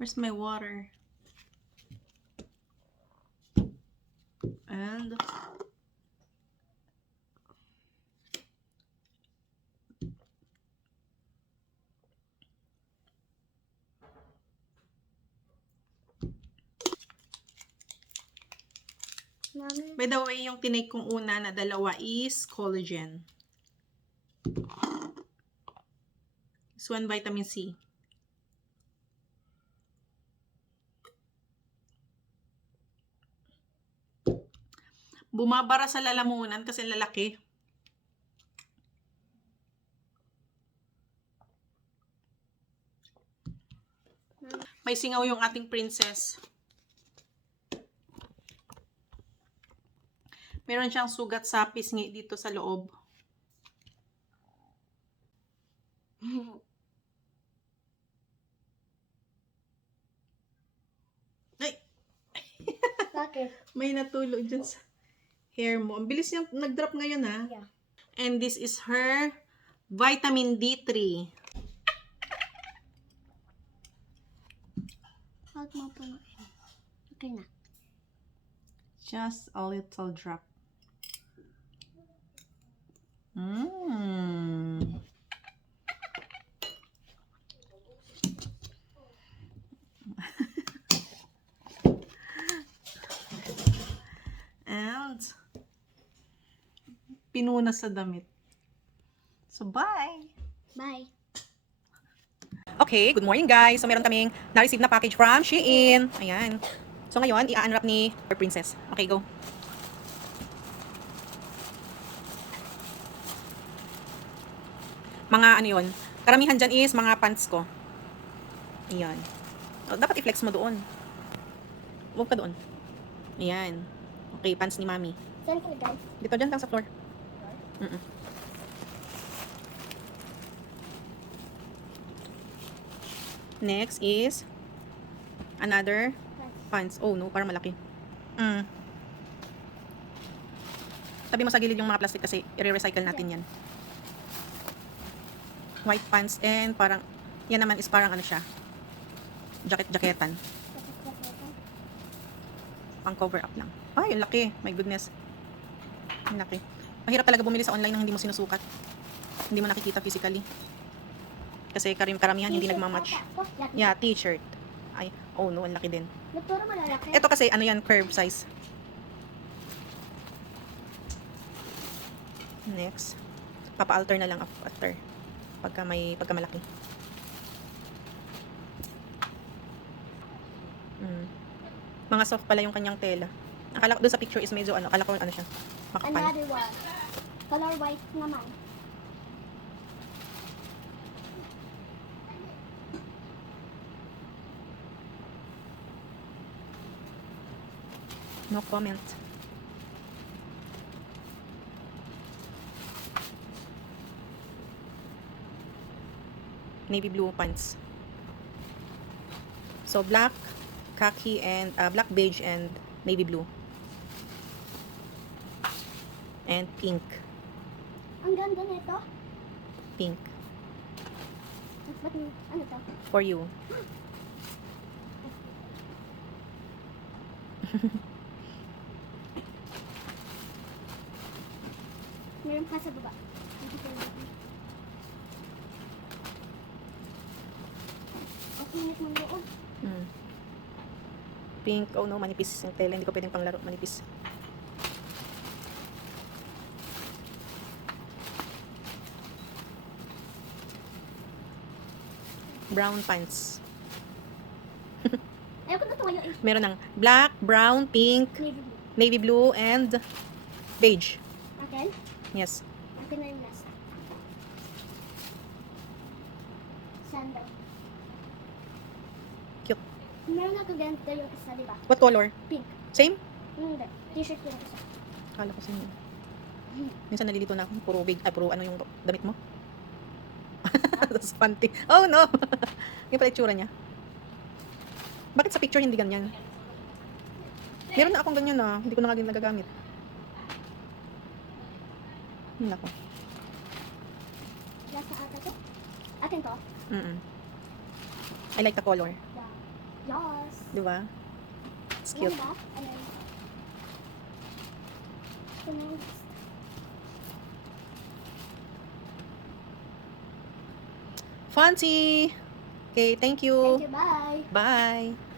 Where's my water? And Mommy. by the way, yung tinake kong una na dalawa is collagen. This one, vitamin C. Bumabara sa lalamunan kasi lalaki. May singaw yung ating princess. Meron siyang sugat sa pisngi dito sa loob. Ay! Bakit? May natulog dyan sa hair mo. Ang bilis niyang nag-drop ngayon, ha? Yeah. And this is her vitamin D3. Huwag mo punuin. Okay na. Just a little drop. Mmm. And pinuna sa damit. So, bye! Bye. Okay, good morning guys. So, meron kaming na-receive na package from Shein. Ayan. So, ngayon, i-unwrap ni Princess. Okay, go. Mga ano yun. Karamihan dyan is mga pants ko. Ayan. Oh, dapat i-flex mo doon. Huwag ka doon. Ayan. Okay, pants ni Mami. Saan ka guys? Dito dyan lang sa floor. Next is another pants. Oh no, parang malaki. Tabi mo sa gilid yung mga plastic kasi i-recycle natin yan. White pants and parang, yan naman is parang ano siya. Jacket-jacketan. Pang cover up lang. Ay, yung laki. My goodness. Yung laki. Mahirap talaga bumili sa online nang hindi mo sinusukat. Hindi mo nakikita physically. Kasi karamihan hindi nagmamatch. Yeah, t-shirt. Ay, oh no, ang laki din. Nagturo malalaki. Ito kasi, ano yan, curve size. Next. Papa-alter na lang after. Pagka malaki. Mga soft pala yung kanyang tela. Akala ko doon sa picture is medyo akala ko ano siya. Makapal. Another one. Color white naman. No comment. Navy blue pants. So black, khaki and black, beige and navy blue. And pink. Ang ganda nito. Pink. Ano to? For you. Meron pa sa baba. Okay, mo doon. Pink. Oh no, manipis yung tela. Hindi ko pwedeng panglaro. Manipis. Brown pants. Ayoko na ito ngayon. Meron ng black, brown, pink, Navy blue. navy blue, and beige. Akin? Yes. Akin na yung nasa. Sandal. Cute. Meron ako ganito yung isa, di ba? What color? Pink. Same? Hindi. T-shirt ko yung isa. Kala ko same. Minsan nalilito na ako. Puro big, puro ano yung damit mo. Tapos panty. Oh no! Yung pala itsura niya. Bakit sa picture hindi ganyan? Meron na akong ganyan na. Hindi ko na nga nagagamit. Nako. Nasa ata to? Akin to? I like the color. Wow. Yes. Di ba? It's Ano cute. ba? Ano yun? Ito na yung last. Fancy! Okay, thank you. Thank you, bye. Bye.